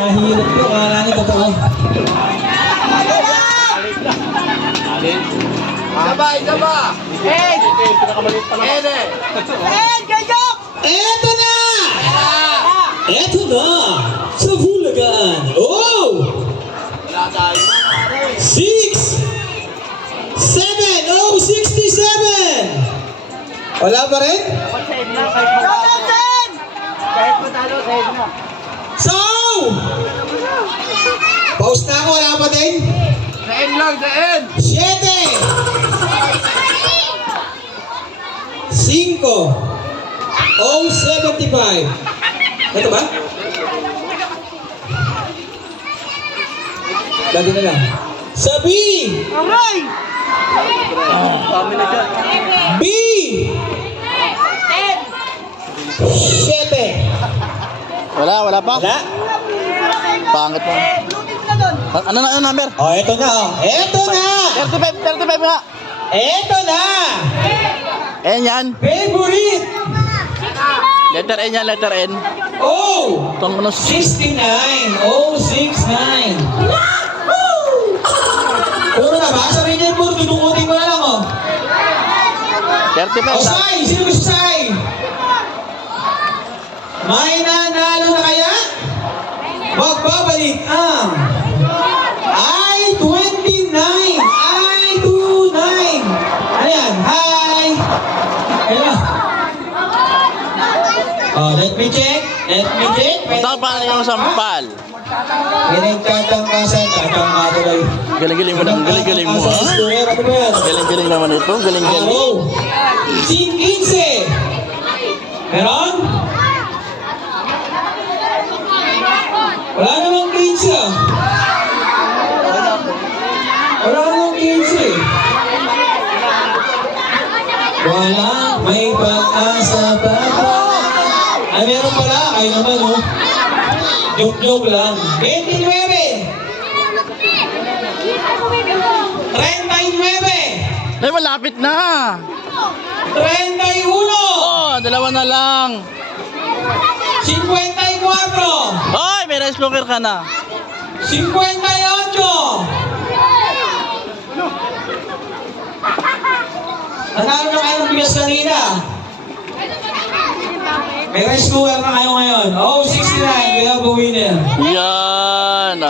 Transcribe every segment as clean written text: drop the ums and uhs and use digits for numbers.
Mahirap ko. Marami totoo. Isa ba? Ed! Gayok! Eto na! Eto na! Sa Bulacan! Oh! 6! 7! Oh, 67! Wala pa rin? Kahit matalo, sahig na. So! Pause na ako, wala pa din? Sa end lang, sa end! 7! 5! Oh, 75! Ito ba? Lagi na lang. Sabi! Aray! Kami na dyan. B! 7! Wala pa? Wala? Pangit mo. Ano number? Oh, eto na oh. Eto na! 35 nga. Eto na! N yan. Favorite! Letter N yan, letter N. Oh! Itong ano, 69! Oh, 69! Puro na ba? Sa Ranger Board, tutukutin ko na lang oh. 35 Oh, na. Sai! Sino gusto Sai? May nanalo na kaya? Magbabalik ang I-29! I-29! Ayan, hi! Hello! Oh, let me check. Punta ka pa na yung sampal. Ginagtatang ka sa tatang nga tuloy. Galing-galing mo naman, galing-galing mo ha. Ano ba yan? Galing-galing naman ito, galing-galing. Araw. 15. Meron? Wala namang 15 ah. Wala namang 15. Wala, may pag-asa pa ba? Ay, meron pala. Kayo naman, oh. Joke-joke lang. 29. 39. Ay, malapit na. 31. Oh, dalawa na lang. 54. Ay, may rice cooker ka na. 58. Nanalo na kayo ng bigas kanina. May rice cooker na kayo ngayon. Oh, 69. We have a winner. Yan.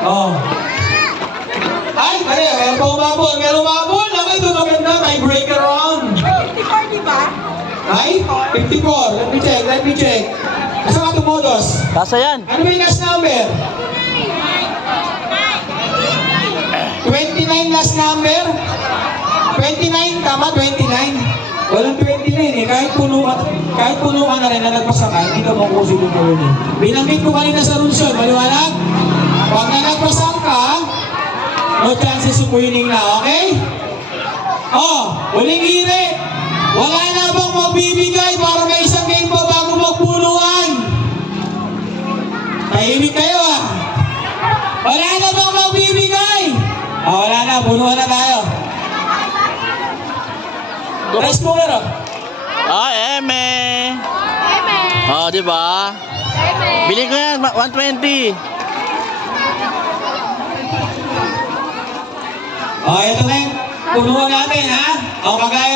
Oh. Ay, pare, meron pa umabol. Meron umabol. Ako ito maganda. May breaker on. 54, di ba? Ay, 54. Let me check. Asa ka tumodos? Kasa yan. Ano ba yung last number? 29 last number? 29, tama? 29? Walang 29 eh. Kahit puno ka na rin na nagpasa ka, hindi ka makukusin yung gawin eh. Binanggit ko kanina sa rules yun. Maliwanag? Pag na nagpasa ka, no chances of winning na, okay? Oh, huling hirit. Wala na bang mabibigay para may isang game pa bago magpunuan? Tahimik kayo ah. Wala na bang magbibigay? Wala na, punuan na tayo. Rice cooker oh. Eme. Oh, di ba? Bili ko yan, 120. Ito na yung punuan natin ha. Kagaya